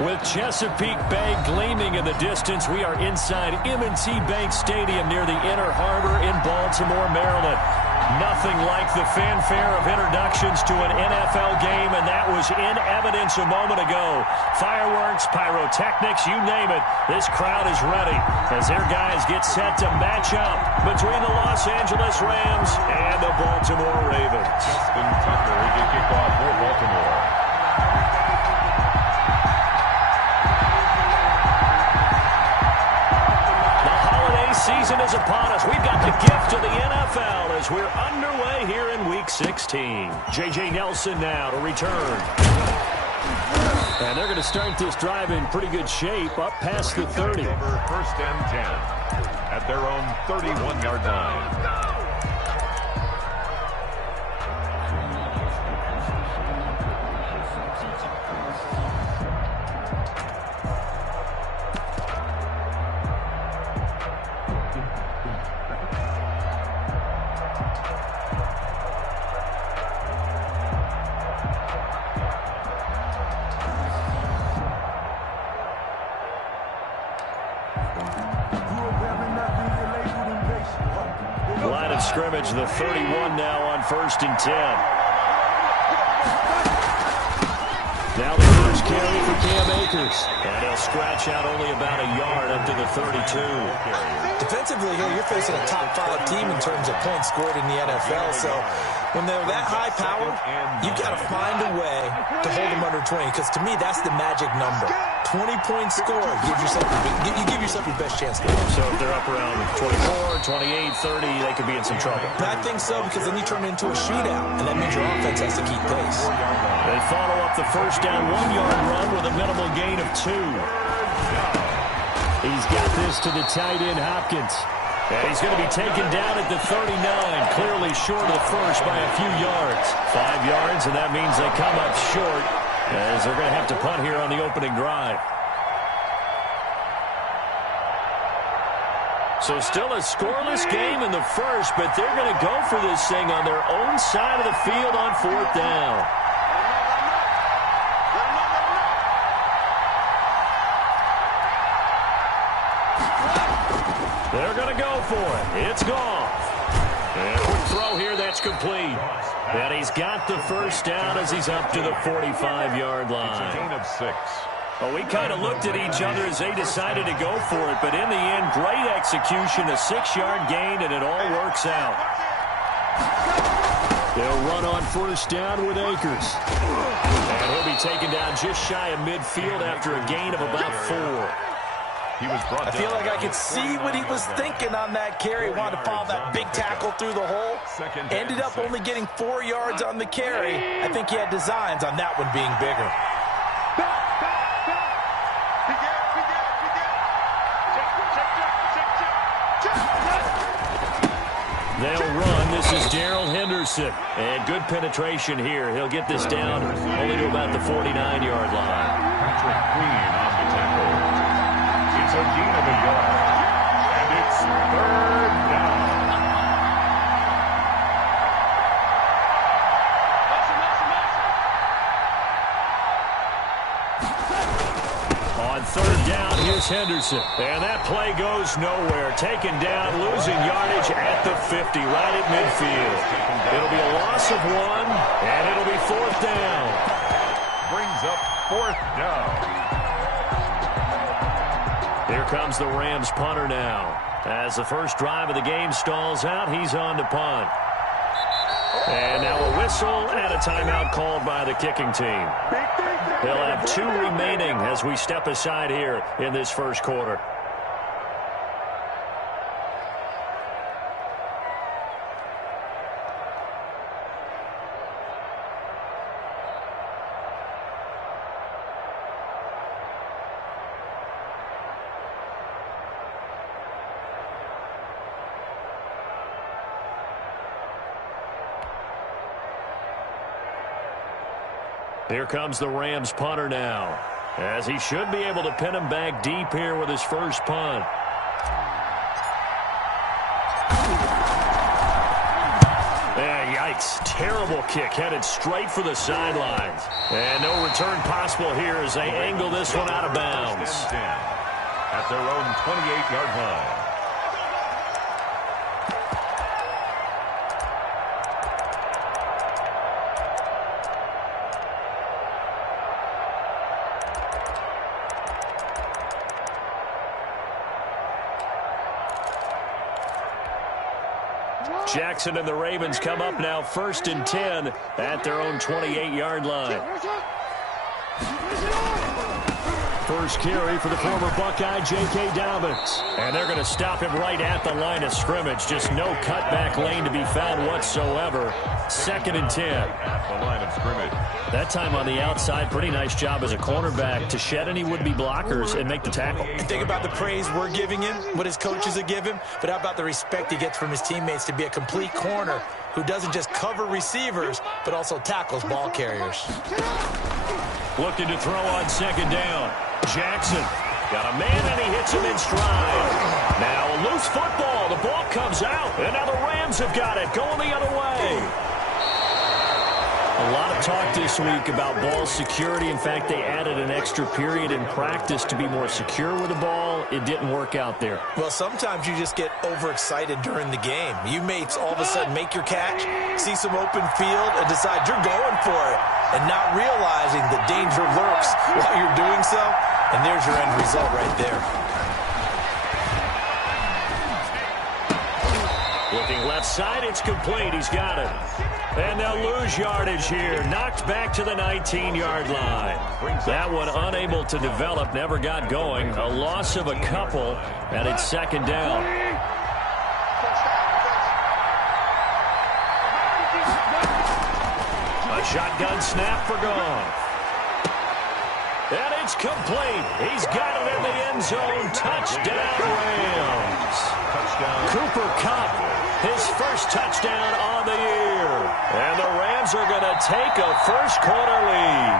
With Chesapeake Bay gleaming in the distance, we are inside M&T Bank Stadium near the Inner Harbor in Baltimore, Maryland. Nothing like the fanfare of introductions to an NFL game, and that was in evidence a moment ago. Fireworks, pyrotechnics, you name it. This crowd is ready as their guys get set to match up between the Los Angeles Rams and the Baltimore Ravens. Justin Tucker, he can kick off for Baltimore. Season is upon us. We've got the gift of the NFL as we're underway here in Week 16. J.J. Nelson now to return. And they're going to start this drive in pretty good shape, up past the 30. First and 10 at their own 31-yard line. Line of scrimmage, the 31 now on 1st and 10. Now the first carry for Cam Akers. And he'll scratch out only about a yard up to the 32. Defensively here, you're facing a top 5 team in terms of points scored in the NFL. So when they're that high powered, you've got to find a way to hold them under 20. Because to me, that's the magic number. 20-point score gives yourself you give yourself your best chance to win. So if they're up around 24, 28, 30, they could be in some trouble. I think so, because then you turn it into a shootout, and that means your offense has to keep pace. They follow up the first down 1-yard run with a minimal gain of 2. He's got this to the tight end, Hopkins. And he's going to be taken down at the 39, clearly short of the first by a few yards. 5 yards, and that means they come up short, as they're going to have to punt here on the opening drive. So still a scoreless game in the first, but they're going to go for this thing on their own side of the field on 4th down. They're going to go for it. It's gone. And a quick throw here, that's complete. And he's got the first down as he's up to the 45-yard line. It's a gain of 6. Well, we kind of looked at each other as they decided to go for it, but in the end, great execution, a 6-yard gain, and it all works out. They'll run on first down with Akers. And he'll be taken down just shy of midfield after a gain of about 4. I feel like I could see what he was thinking on that carry. He wanted to follow that big tackle through the hole. Ended up only getting 4 yards on the carry. I think he had designs on that one being bigger. They'll run. This is Darrell Henderson. And good penetration here. He'll get this down only to about the 49-yard line. Patrick Queen on the tackle. It's a gain of a yard. And it's 3rd down. On 3rd down, here's Henderson. And that play goes nowhere. Taken down, losing yardage at the 50, right at midfield. It'll be a loss of 1, and it'll be 4th down. Brings up 4th down. Here comes the Rams punter now. As the first drive of the game stalls out, he's on to punt. And now a whistle and a timeout called by the kicking team. They'll have 2 remaining as we step aside here in this first quarter. Here comes the Rams punter now, as he should be able to pin him back deep here with his first punt. strikes. Terrible kick headed straight for the sidelines. And no return possible here as they angle this one out of bounds. At their own 28-yard line. Jackson and the Ravens come up now 1st and 10 at their own 28-yard line. First carry for the former Buckeye, J.K. Dobbins. And they're going to stop him right at the line of scrimmage. Just no cutback lane to be found whatsoever. 2nd and 10. At the line of scrimmage. That time on the outside, pretty nice job as a cornerback to shed any would-be blockers and make the tackle. And think about the praise we're giving him, what his coaches are giving, but how about the respect he gets from his teammates to be a complete corner who doesn't just cover receivers, but also tackles ball carriers. Looking to throw on 2nd down. Jackson got a man, and he hits him in stride. Now a loose football. The ball comes out, and now the Rams have got it, going the other way. A lot of talk this week about ball security. In fact, they added an extra period in practice to be more secure with the ball. It didn't work out there. Well, sometimes you just get overexcited during the game. You may all of a sudden make your catch, see some open field, and decide you're going for it, and not realizing the danger lurks while you're doing so. And there's your end result right there. Looking left side, it's complete. He's got it. And they'll lose yardage here. Knocked back to the 19-yard line. That one unable to develop, never got going. A loss of a couple, and it's 2nd down. A shotgun snap for Goff. And it's complete. He's got it in the end zone. Touchdown, Rams. Touchdown. Cooper Kupp, his first touchdown on the year. And the Rams are going to take a first-quarter lead.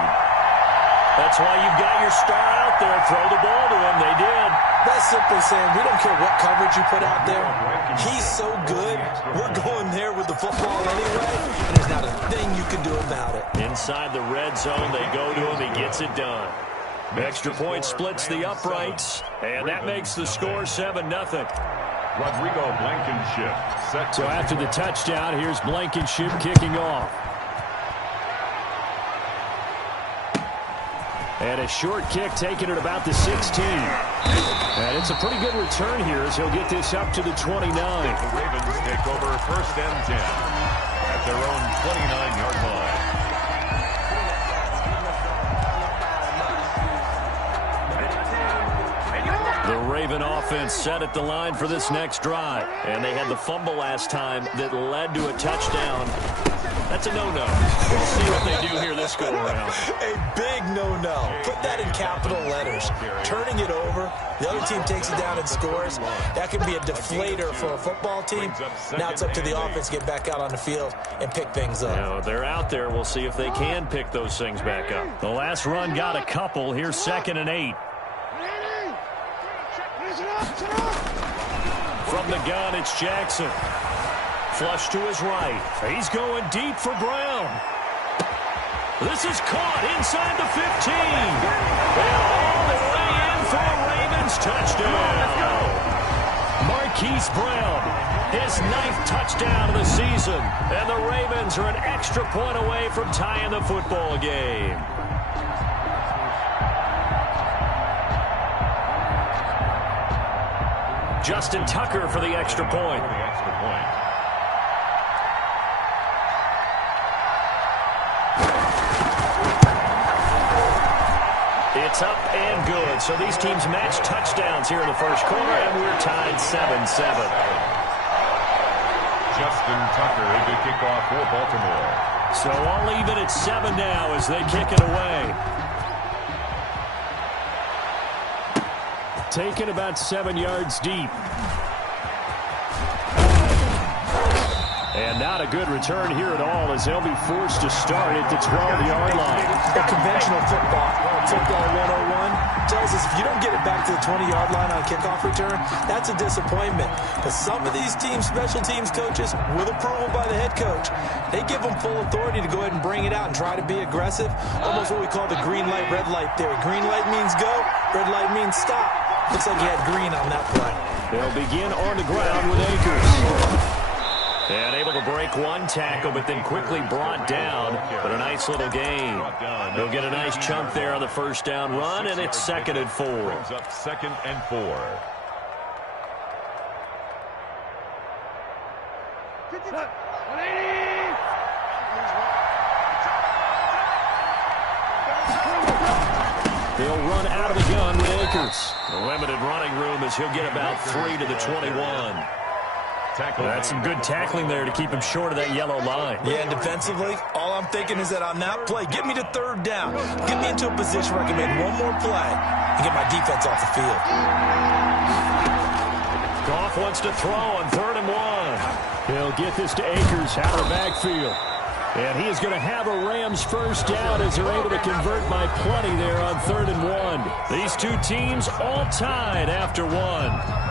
That's why you've got your star out there. Throw the ball to him. They did. That's simply saying we don't care what coverage you put out there. He's so good. We're going there with the football anyway, and there's not a thing you can do about it. Inside the red zone, they go to him. He gets it done. Extra point splits the uprights, and that makes the score 7-0. Rodrigo Blankenship set. So after the touchdown, here's Blankenship kicking off. And a short kick taken at about the 16. And it's a pretty good return here as he'll get this up to the 29. The Ravens take over 1st and 10 at their own 29-yard line. The Raven offense set at the line for this next drive. And they had the fumble last time that led to a touchdown. That's a no-no. We'll see what they do here this go-around. A big no-no. Put that in capital letters. Turning it over, the other team takes it down and scores. That can be a deflator for a football team. Now it's up to the offense to get back out on the field and pick things up. Now, they're out there. We'll see if they can pick those things back up. The last run got a couple. Here's 2nd and 8. From the gun, it's Jackson. Flush to his right. He's going deep for Brown. This is caught inside the 15. And all the way in for a Ravens touchdown. Marquise Brown, his 9th touchdown of the season. And the Ravens are an extra point away from tying the football game. Justin Tucker for the extra point. It's up and good. So these teams match touchdowns here in the first quarter, and we're tied 7-7. Justin Tucker, a good kickoff for Baltimore. So all even at 7 now as they kick it away. Taken about 7 yards deep. And not a good return here at all as they'll be forced to start at the 12-yard line. The conventional football 101, tells us if you don't get it back to the 20-yard line on kickoff return, that's a disappointment. But some of these teams, special teams coaches, with approval by the head coach, they give them full authority to go ahead and bring it out and try to be aggressive. Almost what we call the green light, red light theory. Green light means go, red light means stop. Looks like he had green on that play. They'll begin on the ground with Akers. And able to break one tackle, but then quickly brought down. But a nice little gain. They'll get a nice chunk there on the first down run, and it's 2nd and 4. Brings up 2nd and 4. They'll run out of the gun with Akers. Limited running room as he'll get about 3 to the 21. That's some good tackling there to keep him short of that yellow line. Yeah, and defensively, all I'm thinking is that on that play, get me to 3rd down. Get me into a position where I can make one more play and get my defense off the field. Goff wants to throw on 3rd and 1. He'll get this to Akers out of the backfield. And he is going to have a Rams first down as they're able to convert by plenty there on 3rd and 1. These two teams all tied after 1.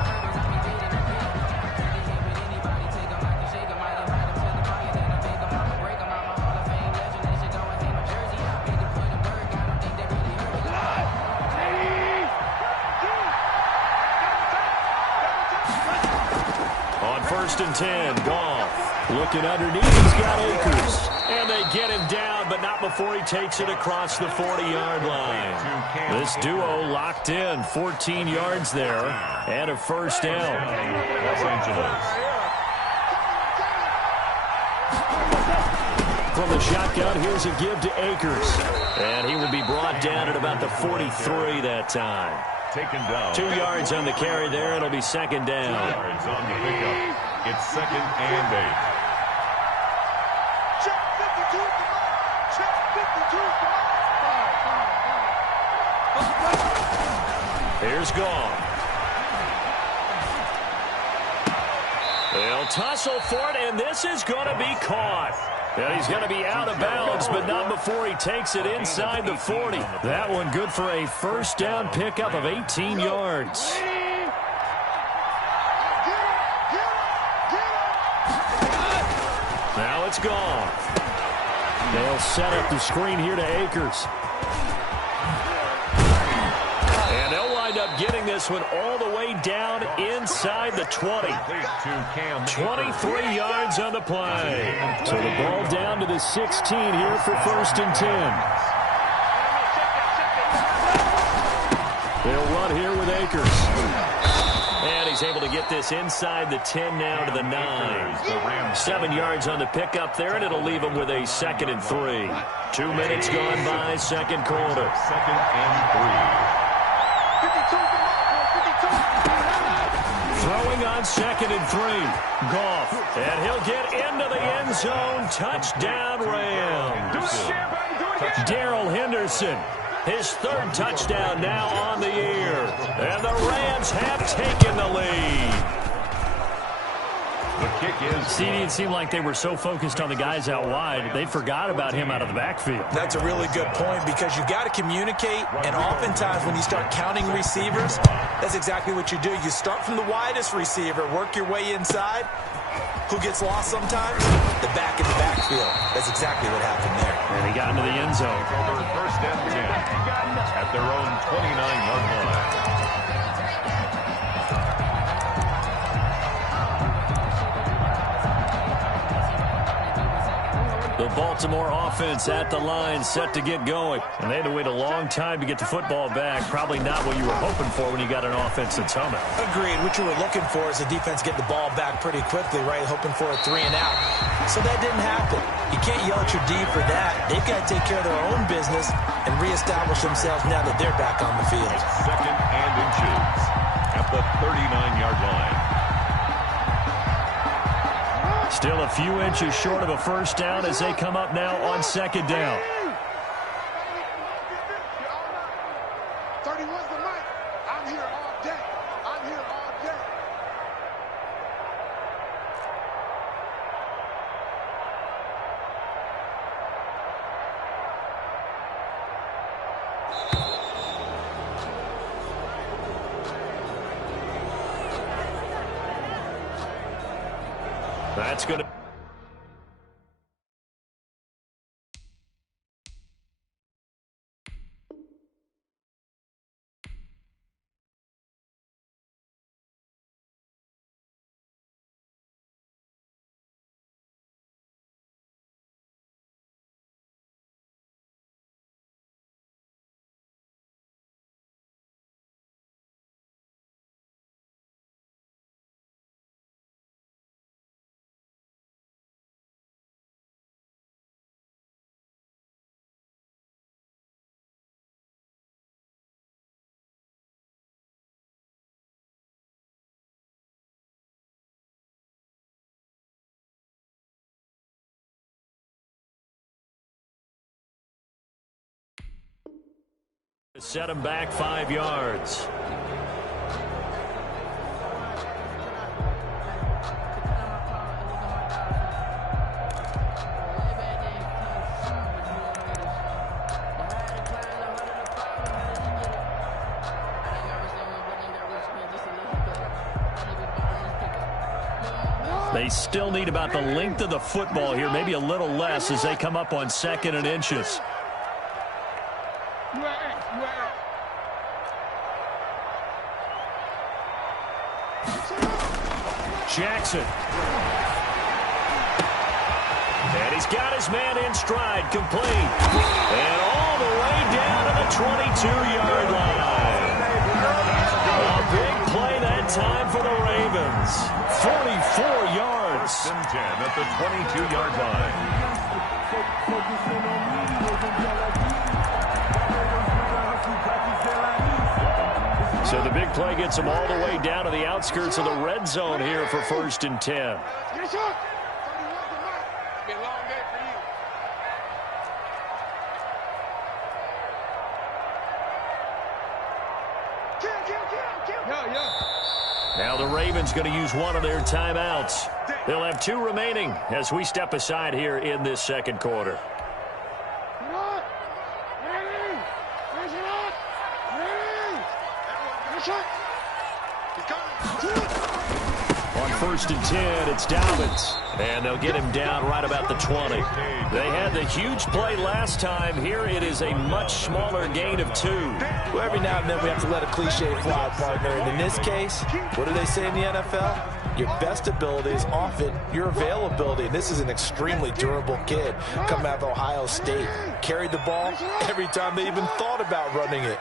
First and 10, Goff looking underneath. He's got Akers. And they get him down, but not before he takes it across the 40-yard line. This duo locked in, 14 yards there, and a first down. Los Angeles. From the shotgun, here's a give to Akers. And he will be brought down at about the 43 that time. Taken down. 2 yards on the carry there. It'll be 2nd down. 2 yards on the pickup. It's 2nd and 8. Check 52. Check 52. Here's Goff. They'll tussle for it, and this is going to be caught. And he's going to be out of bounds, but not before he takes it inside the 40. That one good for a first down pickup of 18 yards. Now it's gone. They'll set up the screen here to Akers. And they'll wind up getting this one all the way down inside the 20. 23 yards on the play. So the ball down to the 16 here for 1st and 10. They'll run here with Akers. And he's able to get this inside the 10 now to the 9. 7 yards on the pickup there, and it'll leave him with a 2nd and 3. 2 minutes gone by, 2nd quarter. 2nd and 3. Throwing on 2nd and 3. Goff. And he'll get into the end zone. Touchdown, Rams. Darrell Henderson. His 3rd touchdown now on the year. And the Rams have taken the lead. The kick is. See, it seemed like they were so focused on the guys out wide, they forgot about him out of the backfield. That's a really good point because you got to communicate, and oftentimes when you start counting receivers, that's exactly what you do. You start from the widest receiver, work your way inside. Who gets lost sometimes? The back in the backfield. That's exactly what happened there. And he got into the end zone. Over first down again at their own 29-yard line. The Baltimore offense at the line, set to get going. And they had to wait a long time to get the football back. Probably not what you were hoping for when you got an offense that's humming. Agreed. What you were looking for is the defense get the ball back pretty quickly, right? Hoping for a 3 and out. So that didn't happen. You can't yell at your D for that. They've got to take care of their own business and reestablish themselves now that they're back on the field. 2nd and inches at the 39-yard line. Still a few inches short of a first down as they come up now on 2nd down. 31's the mic. I'm here all day. I'm here all day. That's going to... Set him back 5 yards. They still need about the length of the football here, maybe a little less as they come up on 2nd and inches. Jackson. And he's got his man in stride, complete. And all the way down to the 22-yard line. A big play that time for the Ravens. 44 yards. 10 at the 22-yard line. So the big play gets them all the way down to the outskirts of the red zone here for 1st and 10. Get a shot. 31's the mic. It's been a long day for you. Kill. Now the Ravens going to use one of their timeouts. They'll have 2 remaining as we step aside here in this 2nd quarter. On 1st and 10, it's Dobbins. And they'll get him down right about the 20. They had the huge play last time. Here it is a much smaller gain of 2. Well, every now and then we have to let a cliche fly, partner. And in this case, what do they say in the NFL? Your best ability is often your availability. And this is an extremely durable kid coming out of Ohio State. Carried the ball every time they even thought about running it.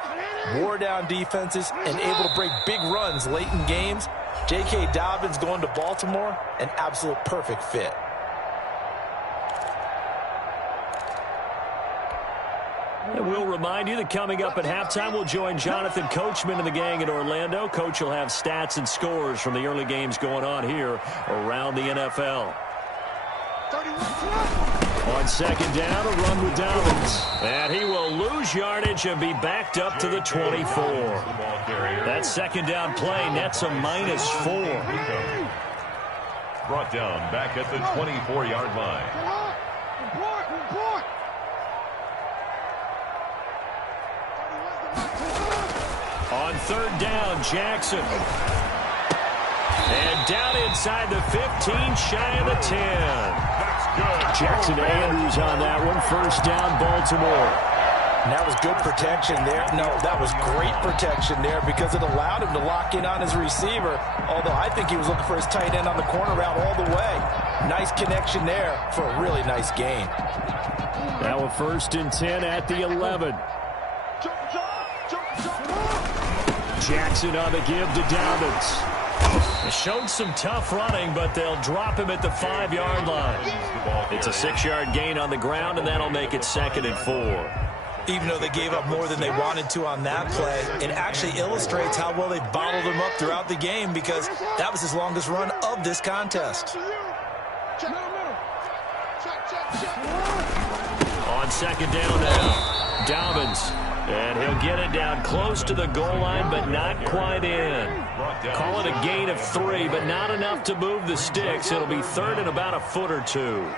Wore down defenses and able to break big runs late in games. J.K. Dobbins going to Baltimore, an absolute perfect fit. And we'll remind you that coming up at halftime, we'll join Jonathan Coachman and the gang in Orlando. Coach will have stats and scores from the early games going on here around the NFL. 31. On 2nd down, a run with Dobbins. And he will lose yardage and be backed up to the 24. That 2nd down play nets a -4. Brought down back at the 24-yard line. Report. On 3rd down, Jackson. And down inside the 15, shy of the 10. Jackson Andrews on that one. 1st down, Baltimore. And that was good protection there. No, that was great protection there because it allowed him to lock in on his receiver, although I think he was looking for his tight end on the corner route all the way. Nice connection there for a really nice gain. Now a 1st and 10 at the 11. Jackson on the give to Dobbins. Showed some tough running, but they'll drop him at the 5-yard line. It's a 6-yard gain on the ground, and that'll make it 2nd and 4. Even though they gave up more than they wanted to on that play, it actually illustrates how well they bottled him up throughout the game because that was his longest run of this contest. On 2nd down now, Dobbins. And he'll get it down close to the goal line, but not quite in. Call it a gain of 3, but not enough to move the sticks. It'll be 3rd and about a foot or 2.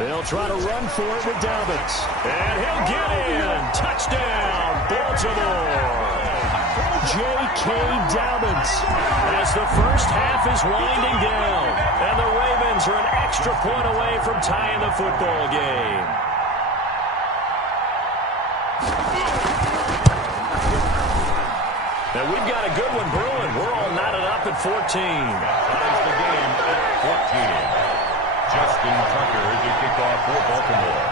They'll try to run for it with Dobbins. And he'll get in. Touchdown, Baltimore. J.K. Dobbins as the first half is winding down. And the Ravens are an extra point away from tying the football game. Now we've got a good one brewing. We're all knotted up at 14. Ties the game at 14. Justin Tucker to kick off for Baltimore.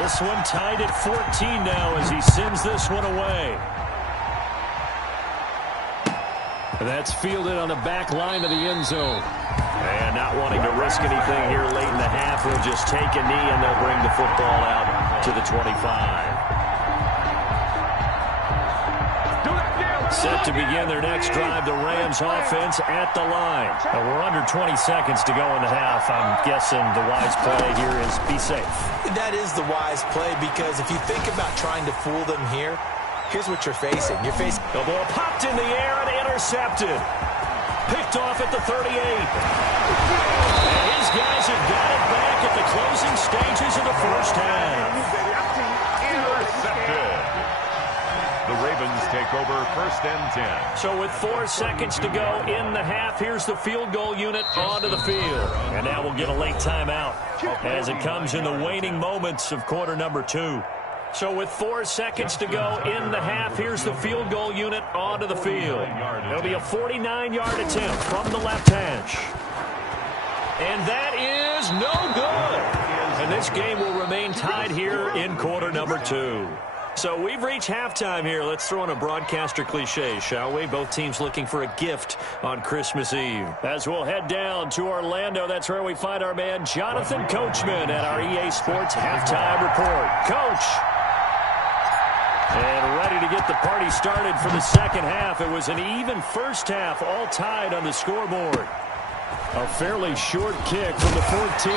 This one tied at 14 now as he sends this one away. And that's fielded on the back line of the end zone. And not wanting to risk anything here late in the half, he'll just take a knee and they'll bring the football out to the 25. Set to begin their next drive, the Rams offense at the line. Now we're under 20 seconds to go in the half. I'm guessing the wise play here is be safe. That is the wise play because if you think about trying to fool them here, here's what you're facing. You're facing the ball popped in the air and intercepted. Picked off at the 38. And his guys have got it back at the closing stages of the first half. Intercepted. The Ravens take over 1st and 10. So with 4 seconds to go in the half, here's the field goal unit onto the field. And now we'll get a late timeout as it comes in the waning moments of quarter number 2. So with 4 seconds to go in the half, here's the field goal unit onto the field. It'll be a 49-yard attempt from the left hash. And that is no good. And this game will remain tied here in quarter number 2. So we've reached halftime here. Let's throw in a broadcaster cliche, shall we? Both teams looking for a gift on Christmas Eve. As we'll head down to Orlando, that's where we find our man Jonathan Coachman at our EA Sports Halftime Report. Coach. And ready to get the party started for the second half. It was an even first half, all tied on the scoreboard. A fairly short kick from the 14.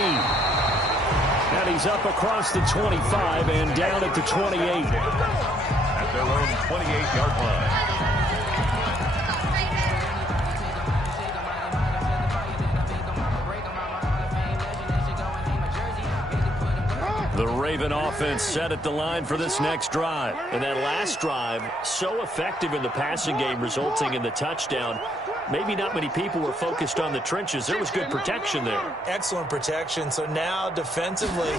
And he's up across the 25 and down at the 28. At their own 28-yard line. The Raven offense set at the line for this next drive. And that last drive, so effective in the passing game, resulting in the touchdown. Maybe not many people were focused on the trenches. There was good protection there. Excellent protection. So now defensively,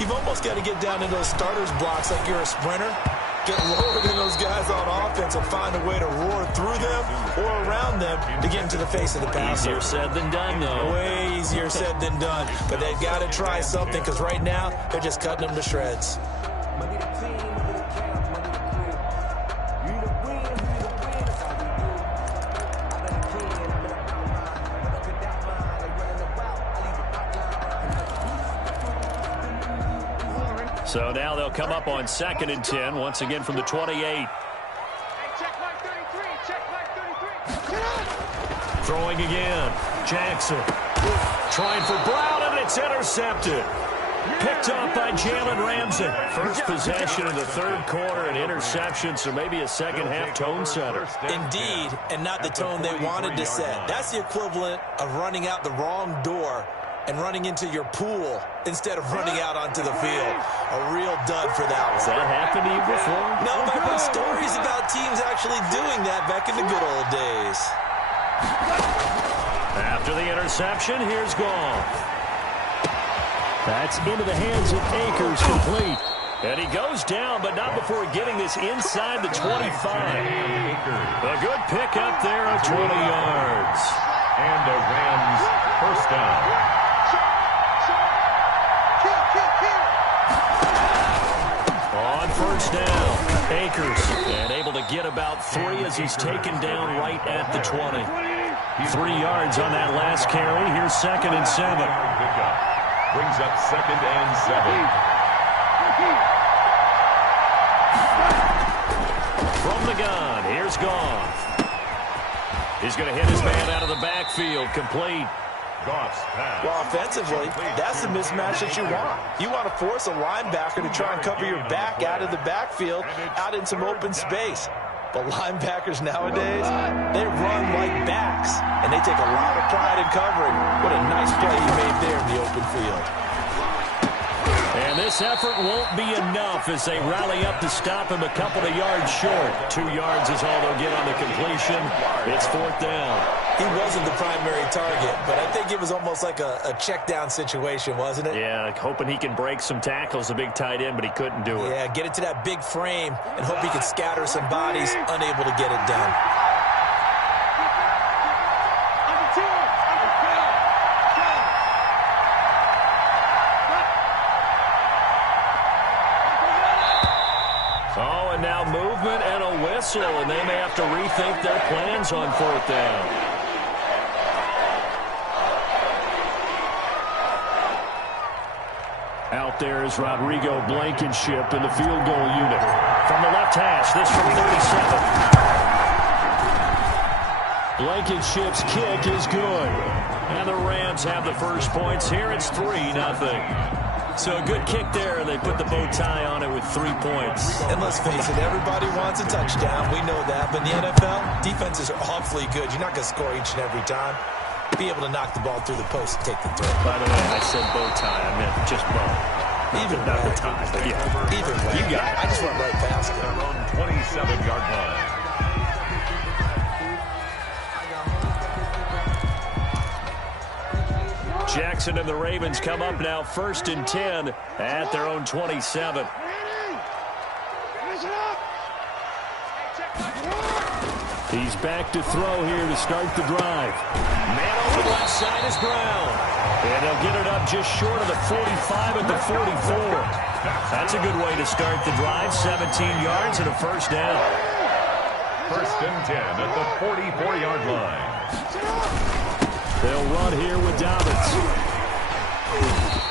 you've almost got to get down in those starters blocks like you're a sprinter. Get lower than those guys on offense and find a way to roar through them or around them to get into the face of the passer. Easier said than done, though. Way easier said than done. But they've got to try something because right now they're just cutting them to shreds. So now they'll come up on 2nd and 10, once again from the 28. Throwing again. Jackson. Trying for Brown, and it's intercepted. Picked off by Jalen Ramsey. First possession of the third quarter, an interception, so maybe a second-half tone setter. Indeed, and not the tone they wanted to set. That's the equivalent of running out the wrong door and running into your pool instead of running out onto the field. A real dud for that one. Has that happened to you before? No, but I've heard stories about teams actually doing that back in the good old days. After the interception, here's Goff. That's into the hands of Akers, complete. And he goes down, but not before getting this inside the 25. A good pickup there of 20 yards. And a Rams first down. On first down, Akers, and able to get about 3 as he's taken down right at the 20. 3 yards on that last carry. Here's 2nd and 7. Brings up 2nd and 7. From the gun, here's Goff. He's going to hit his man out of the backfield, complete. Goff's pass. Well, offensively, that's the mismatch that you want. You want to force a linebacker to try and cover your back out of the backfield, out in some open space. But linebackers nowadays, they run like backs, and they take a lot of pride in covering. What a nice play he made there in the open field. And this effort won't be enough as they rally up to stop him a couple of yards short. 2 yards is all they'll get on the completion. It's 4th down. He wasn't the primary target, but I think it was almost like a check down situation, wasn't it? Yeah, hoping he can break some tackles, a big tight end, but he couldn't do it. Yeah, get it to that big frame and hope he can scatter some bodies, unable to get it done. Oh, and now movement and a whistle, and they may have to rethink their plans on 4th down. Out there is Rodrigo Blankenship in the field goal unit. From the left hash, this from 37. Blankenship's kick is good. And the Rams have the first points here. It's 3-0. So a good kick there. They put the bow tie on it with 3 points. And let's face it, everybody wants a touchdown. We know that. But in the NFL, defenses are awfully good. You're not going to score each and every time. Be able to knock the ball through the post and take the throw. By the way, I said bow tie. I meant just bow. Even not way. the tie, but yeah. Either way. You got it. I just went right past it. Their own 27-yard line. Jackson and the Ravens come up now 1st and 10 at their own 27. He's back to throw here to start the drive. Man over the left side is Brown. And they'll get it up just short of the 45 at the 44. That's a good way to start the drive. 17 yards and a first down. 1st and 10 at the 44-yard line. They'll run here with Dobbins.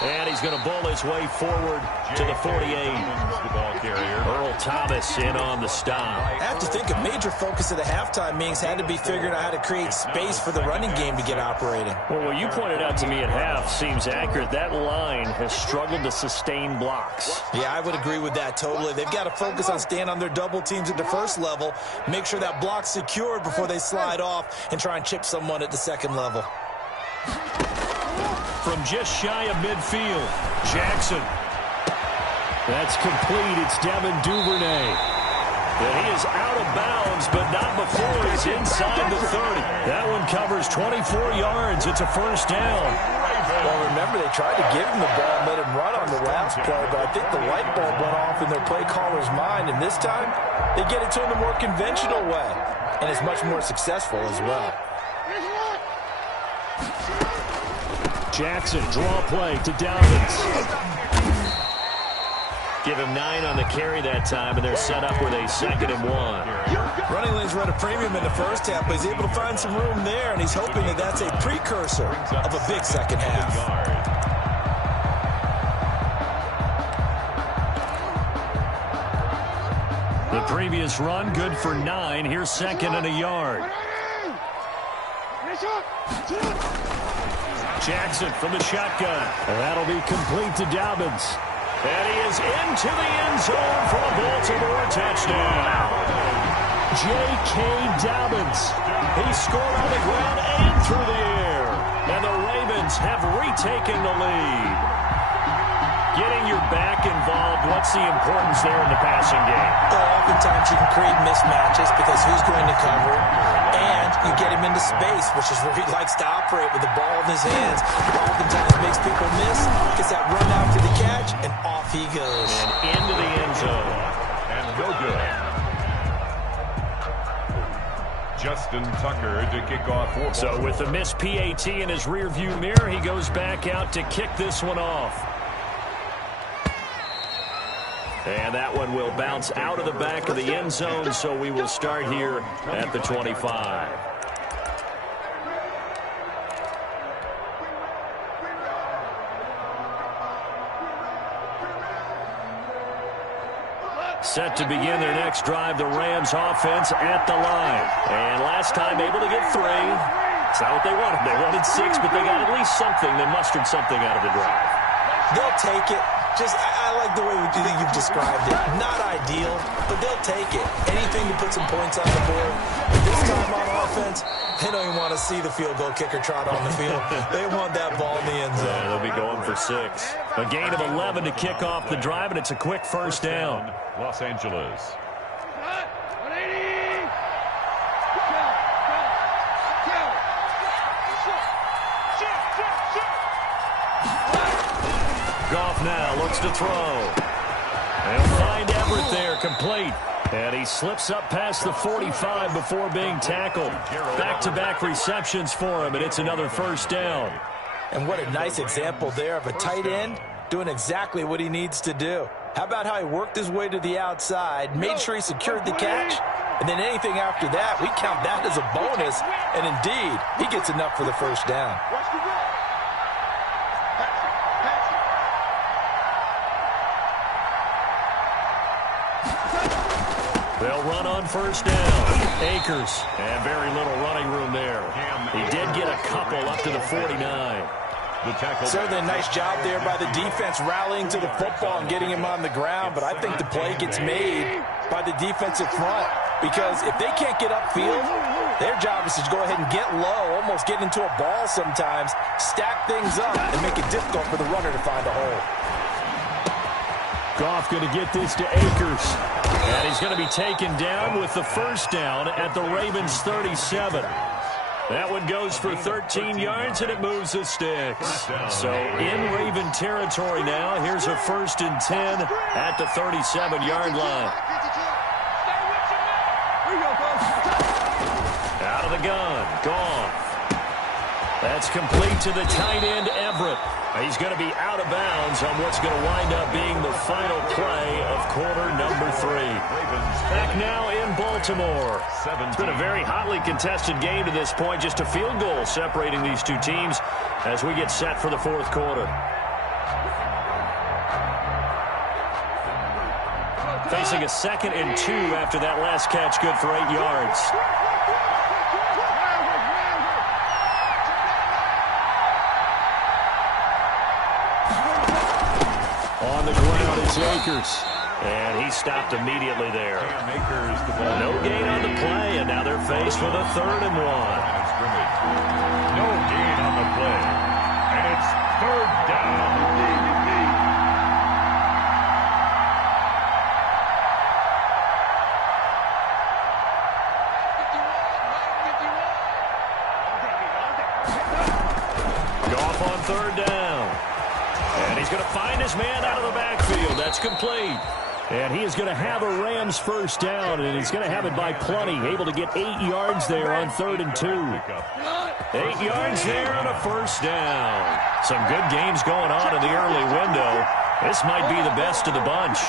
And he's going to bowl his way forward to the 48. The ball carrier. Earl Thomas in on the stop. I have to think a major focus of the halftime meetings had to be figuring out how to create space for the running game to get operating. Well, what you pointed out to me at half seems accurate. That line has struggled to sustain blocks. Yeah, I would agree with that totally. They've got to focus on staying on their double teams at the first level, make sure that block's secured before they slide off and try and chip someone at the second level. From just shy of midfield, Jackson. That's complete. It's Devin Duvernay. And he is out of bounds, but not before he's inside the 30. That one covers 24 yards. It's a first down. Well, remember, they tried to give him the ball and let him run on the last play, but I think the light bulb went off in their play caller's mind, and this time they get it to him the more conventional way, and it's much more successful as well. Jackson, draw play to Dobbins. Give him 9 on the carry that time, and they're set up with a 2nd and 1. Running lanes run a premium in the first half, but he's able to find some room there, and he's hoping that that's a precursor of a big second half. The previous run, good for 9. Here's 2nd and a yard. Jackson from the shotgun. And that'll be complete to Dobbins. And he is into the end zone for a Baltimore touchdown. J.K. Dobbins. He scored on the ground and through the air. And the Ravens have retaken the lead. Getting your back involved, what's the importance there in the passing game? Well, oftentimes you can create mismatches because who's going to cover, and you get him into space, which is where he likes to operate with the ball in his hands. Oftentimes makes people miss, gets that run out to the catch, and off he goes. And into the end zone. And no good. Justin Tucker to kick off. So with the missed PAT in his rearview mirror, he goes back out to kick this one off. And that one will bounce out of the back of the end zone, so we will start here at the 25. Set to begin their next drive, the Rams offense at the line. And last time able to get 3. It's not what they wanted. They wanted 6, but they got at least something. They mustered something out of the drive. They'll take it. I like the way you've described it. Not ideal, but they'll take it. Anything to put some points on the board. But this time on offense, They don't even want to see the field goal kicker trot on the field. They want that ball in the end zone. Yeah, they'll be going for 6. A gain of 11 to kick off the drive, and it's a quick first down. Los Angeles. Goff now looks to throw. They'll find Everett there, complete. And he slips up past the 45 before being tackled. Back-to-back receptions for him, and it's another first down. And what a nice example there of a tight end doing exactly what he needs to do. How about how he worked his way to the outside, made sure he secured the catch, and then anything after that, we count that as a bonus. And indeed, he gets enough for the first down. They'll run on first down. Akers, and very little running room there. He did get a couple up to the 49. Certainly a nice job there by the defense rallying to the football and getting him on the ground, but I think the play gets made by the defensive front because if they can't get upfield, their job is to go ahead and get low, almost get into a ball sometimes, stack things up, and make it difficult for the runner to find a hole. Goff going to get this to Akers. And he's going to be taken down with the first down at the Ravens 37. That one goes for 13 yards, and it moves the sticks. So in Raven territory now. Here's a 1st and 10 at the 37-yard line. Out of the gun. Goff. That's complete to the tight end, Everett. He's going to be out of bounds on what's going to wind up being the final play of quarter number 3. Back now in Baltimore. It's been a very hotly contested game to this point. Just a field goal separating these two teams as we get set for the 4th quarter. Facing a 2nd and 2 after that last catch, good for 8 yards. On the ground, it's Akers. And he stopped immediately there. No gain on the play, and now they're faced with a 3rd and 1. No gain on the play. And it's 3rd down. Goff on 3rd down. And he's going to find his man out of the backfield. That's complete. And he is going to have a Rams first down, and he's going to have it by plenty. Able to get 8 yards there on 3rd and 2. 8 yards there and a first down. Some good games going on in the early window. This might be the best of the bunch.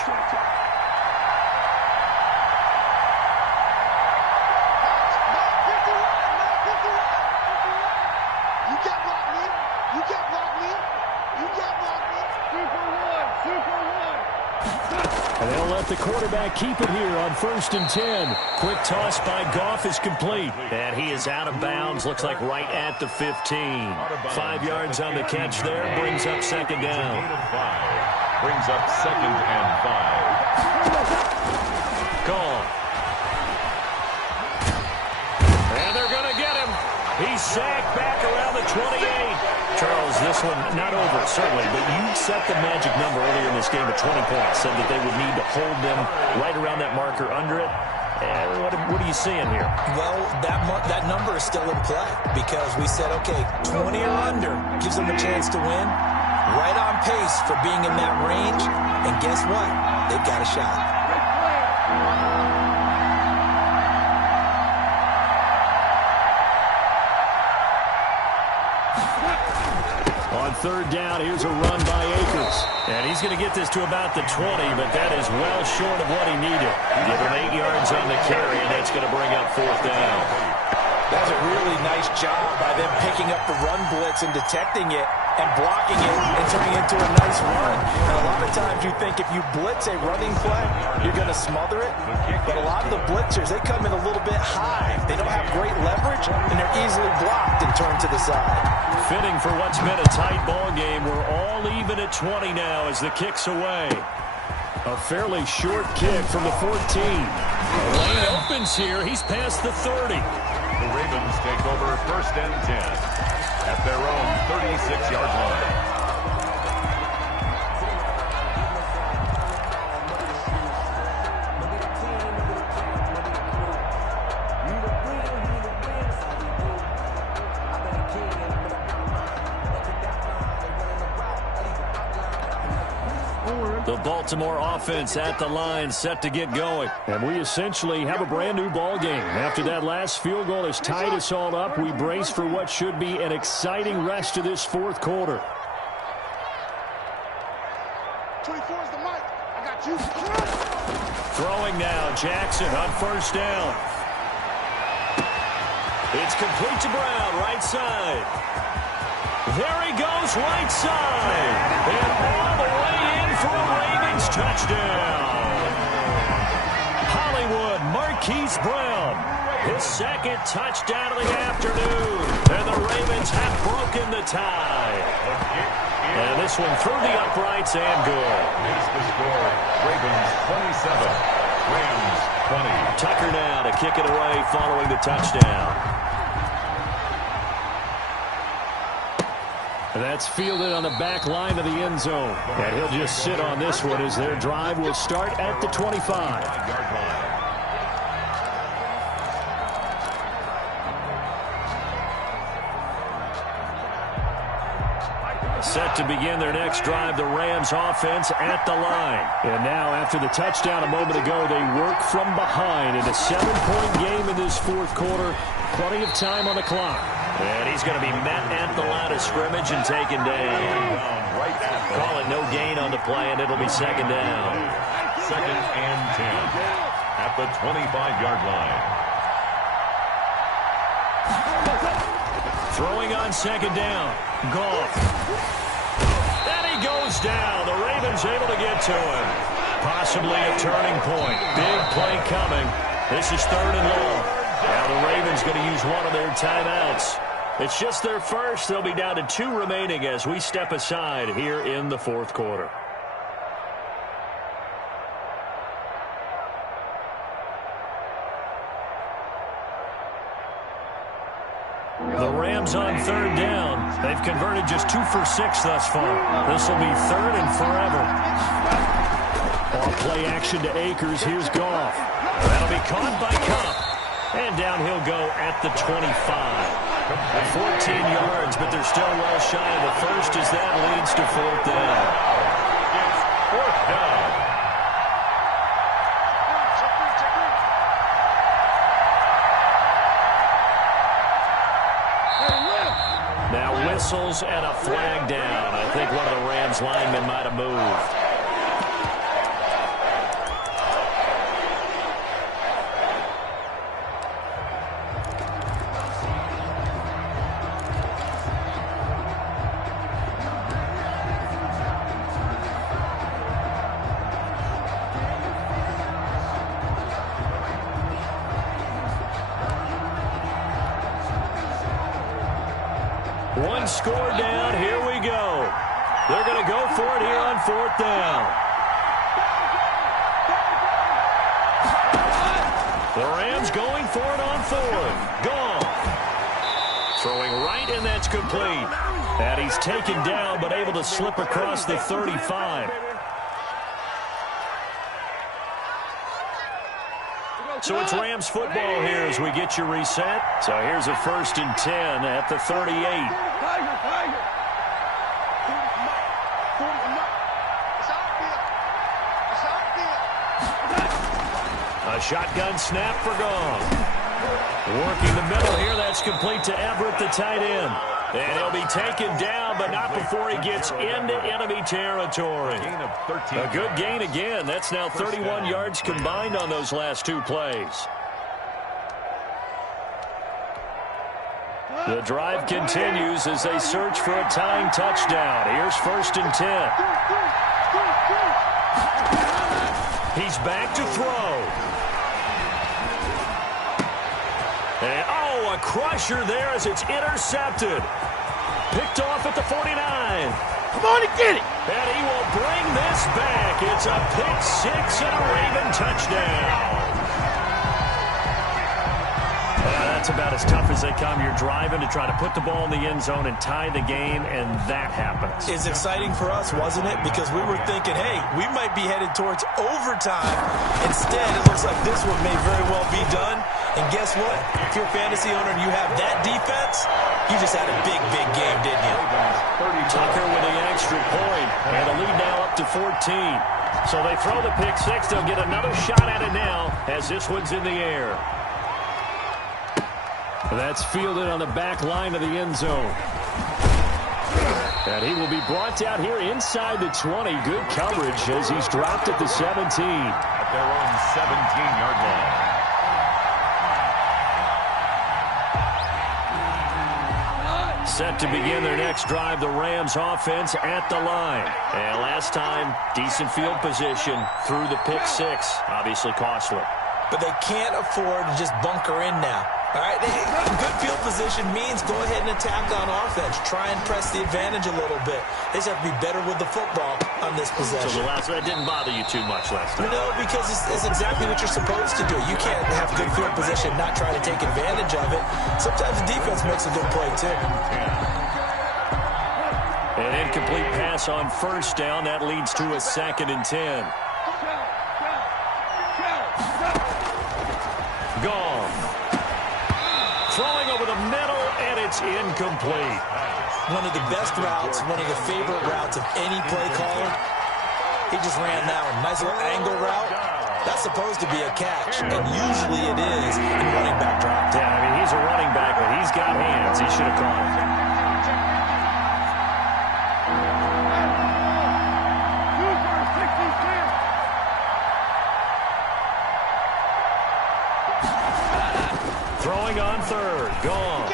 And they'll let the quarterback keep it here on 1st and 10. Quick toss by Goff is complete. And he is out of bounds. Looks like right at the 15. 5 yards on the catch there. Brings up 2nd down. Brings up 2nd and 5. Goff. And they're going to get him. He's sacked back around the 28. Charles, this one not over, certainly, but you set the magic number earlier in this game at 20 points. Said that they would need to hold them right around that marker under it. And what are you seeing here? Well, that number is still in play because we said, okay, 20 or under gives them a chance to win. Right on pace for being in that range. And guess what? They've got a shot. On 3rd down, here's a run by Akers. And he's going to get this to about the 20, but that is well short of what he needed. Give him 8 yards on the carry, and that's going to bring up 4th down. That was a really nice job by them picking up the run blitz and detecting it and blocking it and turning it into a nice run. And a lot of times you think if you blitz a running play, you're going to smother it. But a lot of the blitzers, they come in a little bit high. They don't have great leverage, and they're easily blocked and turned to the side. Fitting for what's been a tight ball game. We're all even at 20 now as the kick's away. A fairly short kick from the 14. Lane opens here. He's past the 30. The Ravens take over 1st and 10 at their own 36-yard line. The Baltimore offense at the line, set to get going. And we essentially have a brand-new ball game. After that last field goal has tied us all up, we brace for what should be an exciting rest of this fourth quarter. 24 is the mic. I got you. Throwing now, Jackson on 1st down. It's complete to Brown, right side. There he goes, right side. And all the way in for a Ravens touchdown. Hollywood Marquise Brown, his 2nd touchdown of the afternoon. And the Ravens have broken the tie. And this one through the uprights and good. Is the score. Ravens 27, Rams 20. Tucker now to kick it away following the touchdown. That's fielded on the back line of the end zone. And he'll just sit on this one as their drive will start at the 25. Set to begin their next drive, the Rams offense at the line. And now, after the touchdown a moment ago, they work from behind in a 7-point game in this fourth quarter. Plenty of time on the clock. And he's going to be met at the line of scrimmage and taken down. Call it no gain on the play, and it'll be 2nd down. 2nd and 10 at the 25-yard line. Throwing on 2nd down. Goff. And he goes down. The Ravens able to get to him. Possibly a turning point. Big play coming. This is 3rd and long. Now the Ravens going to use one of their timeouts. It's just their first. They'll be down to 2 remaining as we step aside here in the fourth quarter. The Rams on 3rd down. They've converted just 2 for 6 thus far. This will be 3rd and forever. Ball play action to Akers. Here's Goff. That'll be caught by Kupp. And down he'll go at the 25. 14 yards, but they're still well shy of the first as that leads to 4th down. It's 4th down. Now whistles and a flag down. I think one of the Rams linemen might have moved. One score down. Here we go. They're going to go for it here on 4th down. The Rams going for it on 4th. Gone. Throwing right, and that's complete. And he's taken down, but able to slip across the 35. So it's Rams football here as we get you reset. So here's a 1st and 10 at the 38. A shotgun snap for Goff. Working the middle here. That's complete to Everett, the tight end. And he'll be taken down, but not before he gets into enemy territory. A good gain again. That's now 31 yards combined on those last 2 plays. The drive continues as they search for a tying touchdown. Here's 1st and 10. He's back to throw. And, oh, a crusher there as it's intercepted. Picked off at the 49. Come on and get it. And he will bring this back. It's a pick 6 and a Raven touchdown. that's about as tough as they come. You're driving to try to put the ball in the end zone and tie the game, and that happens. It's exciting for us, wasn't it? Because we were thinking, hey, we might be headed towards overtime. Instead, it looks like this one may very well be done. And guess what? If you're a fantasy owner and you have that defense, you just had a big, big game, didn't you? Tucker with the extra point, and the lead now up to 14. So they throw the pick six. They'll get another shot at it now as this one's in the air. That's fielded on the back line of the end zone. And he will be brought down here inside the 20. Good coverage as he's dropped at the 17. At their own 17-yard line. Set to begin their next drive, the Rams offense at the line. And last time, decent field position through the pick six. Obviously costly. But they can't afford to just bunker in now. All right, good field position means go ahead and attack on offense. Try and press the advantage a little bit. They just have to be better with the football on this possession. So that didn't bother you too much last time? No, because it's exactly what you're supposed to do. You can't have good field position, not try to take advantage of it. Sometimes the defense makes a good play, too. An incomplete pass on first down. That leads to a 2nd and 10. Gone. Throwing over the middle, and it's incomplete. One of the best routes, one of the favorite routes of any play caller. He just ran that one. Nice little angle route. That's supposed to be a catch, and usually it is in running back drop. Yeah, I mean, he's a running back, but he's got hands. He should have caught it. Throwing on third. Gone.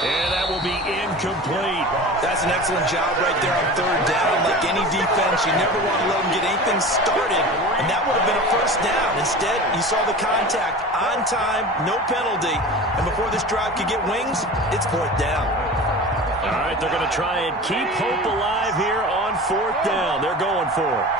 And that will be incomplete. That's an excellent job right there on third down. Like any defense, you never want to let them get anything started. And that would have been a first down. Instead, you saw the contact on time, no penalty. And before this drive could get wings, it's 4th down. All right, they're going to try and keep hope alive here on 4th down. They're going for it.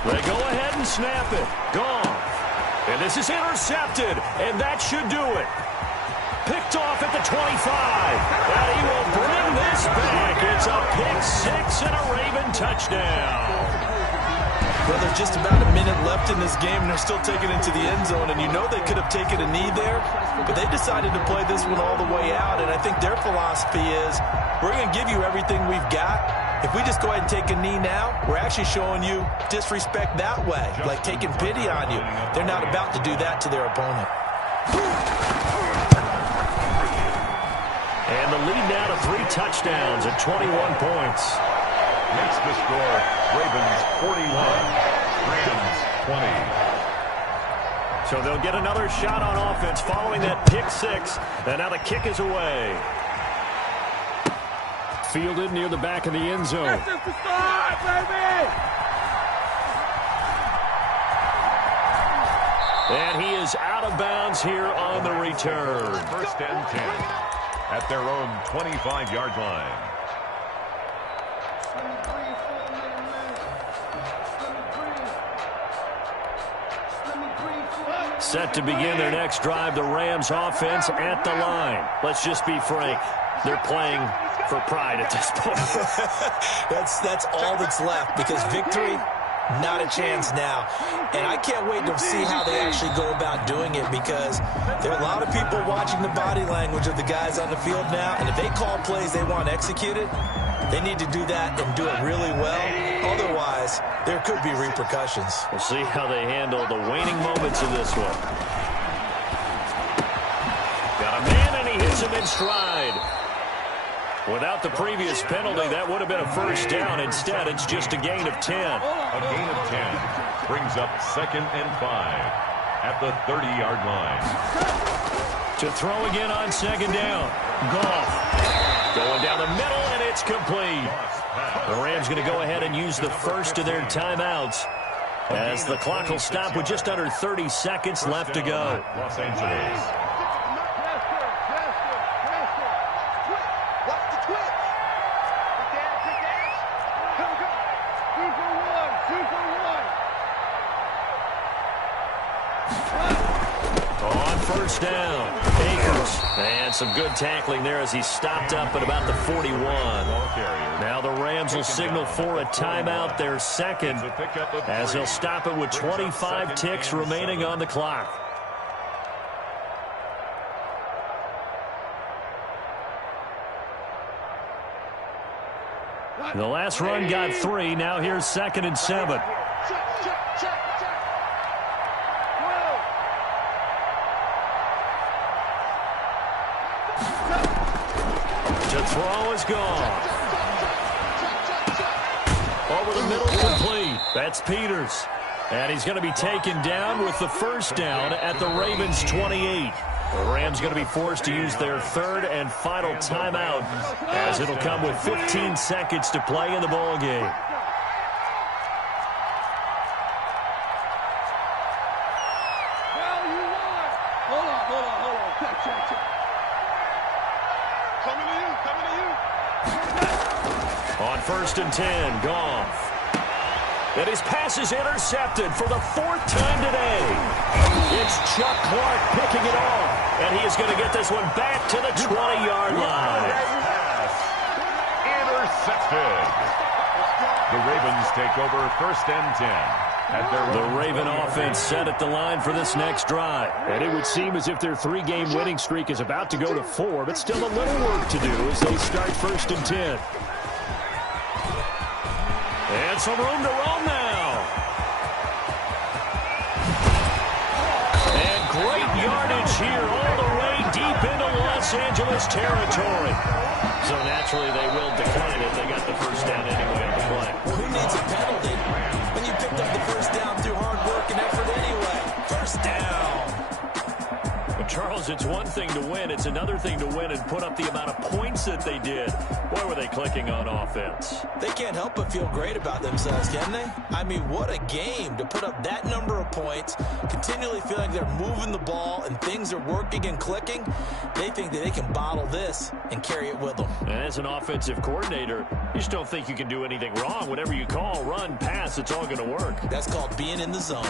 They go ahead and snap it. Gone. And this is intercepted, and that should do it. Picked off at the 25. And he will bring this back. It's a pick six and a Raven touchdown. Well, there's just about a minute left in this game, and they're still taking it to the end zone. And you know they could have taken a knee there, but they decided to play this one all the way out. And I think their philosophy is, we're going to give you everything we've got. If we just go ahead and take a knee now, we're actually showing you disrespect that way, like taking pity on you. They're not about to do that to their opponent. And the lead now to 3 touchdowns and 21 points. Makes the score Ravens 41, Rams 20. So they'll get another shot on offense following that pick six. And now the kick is away. Fielded near the back of the end zone. That's just the start, baby! And he is out of bounds here on the return. 1st and 10 at their own 25-yard line. Set to begin their next drive, the Rams offense at the line. Let's just be frank. They're playing for pride at this point. That's all that's left, because victory, not a chance now. And I can't wait to see how they actually go about doing it, because there are a lot of people watching the body language of the guys on the field now, and if they call plays they want executed, they need to do that and do it really well. Otherwise, there could be repercussions. We'll see how they handle the waning moments of this one. Got a man, and he hits him in stride. Without the previous penalty, that would have been a first down. Instead, it's just a gain of 10. A gain of 10 brings up 2nd and 5 at the 30-yard line. To throw again on 2nd down. Goff going down the middle, and it's complete. The Rams going to go ahead and use the first of their timeouts, as the clock will stop with just under 30 seconds left to go. Los Angeles. first down. Akers. And some good tackling there as he stopped up at about the 41. Now the Rams will signal for a timeout, their second, as they'll stop it with 25 ticks remaining on the clock. The last run got 3. Now here's 2nd and 7. To throw is gone. Over the middle, complete. That's Peters. And he's going to be taken down with the first down at the Ravens' 28. The Rams going to be forced to use their third and final timeout, as it'll come with 15 seconds to play in the ball game. On 1st and 10, Goff. And his pass is intercepted for the 4th time today. It's Chuck Clark picking it off. And he is going to get this one back to the 20-yard line. Intercepted. The Ravens take over 1st and 10. The Raven offense set at the line for this next drive. And it would seem as if their 3-game winning streak is about to go to 4, but still a little work to do as they start 1st and 10. And some room to roam now. And great yardage here all the way deep into Los Angeles territory. So naturally they will decline it. They got the first down anyway on the play. Well, who needs a penalty when you picked up the first down through hard work and effort anyway? First down. But Charles, it's one thing to win. It's another thing to win and put up the amount of points that they did. Boy, were they clicking on offense. They can't help but feel great about themselves, can they? I mean, what a game to put up that number of points, continually feeling they're moving the ball and things are working and clicking. They think that they can bottle this and carry it with them. And as an offensive coordinator, you just don't think you can do anything wrong. Whatever you call, run, pass, it's all going to work. That's called being in the zone.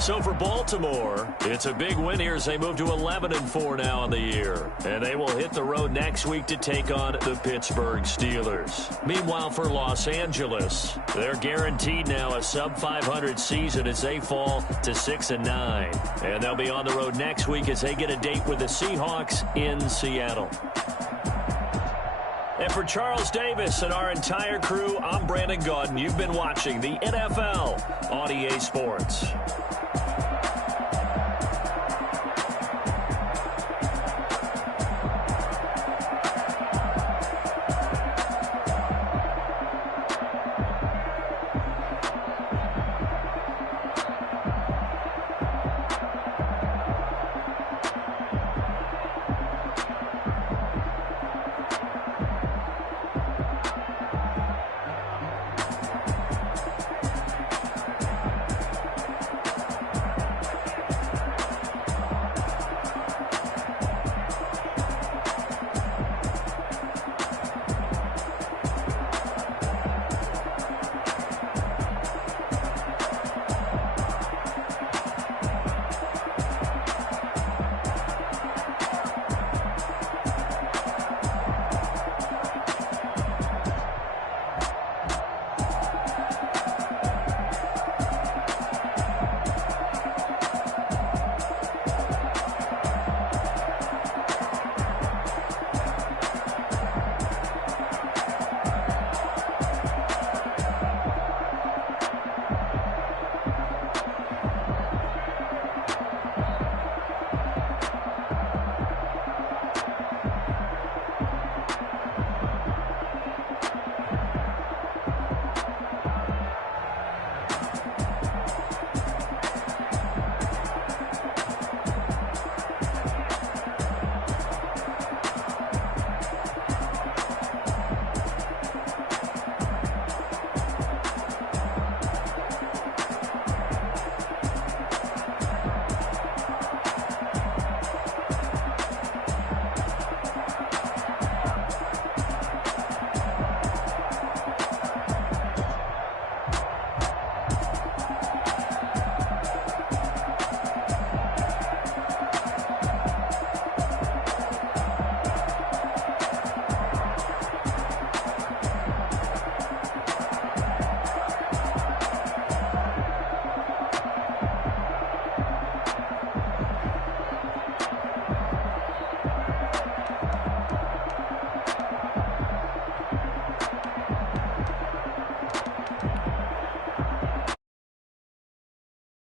So for Baltimore, it's a big win here as they move to 11-4 now in the year. And they will hit the road next week to take on the Pittsburgh Steelers. Meanwhile, for Los Angeles, they're guaranteed now a sub-500 season as they fall to 6-9. And they'll be on the road next week as they get a date with the Seahawks in Seattle. And for Charles Davis and our entire crew, I'm Brandon Gaudin. You've been watching the NFL on EA Sports.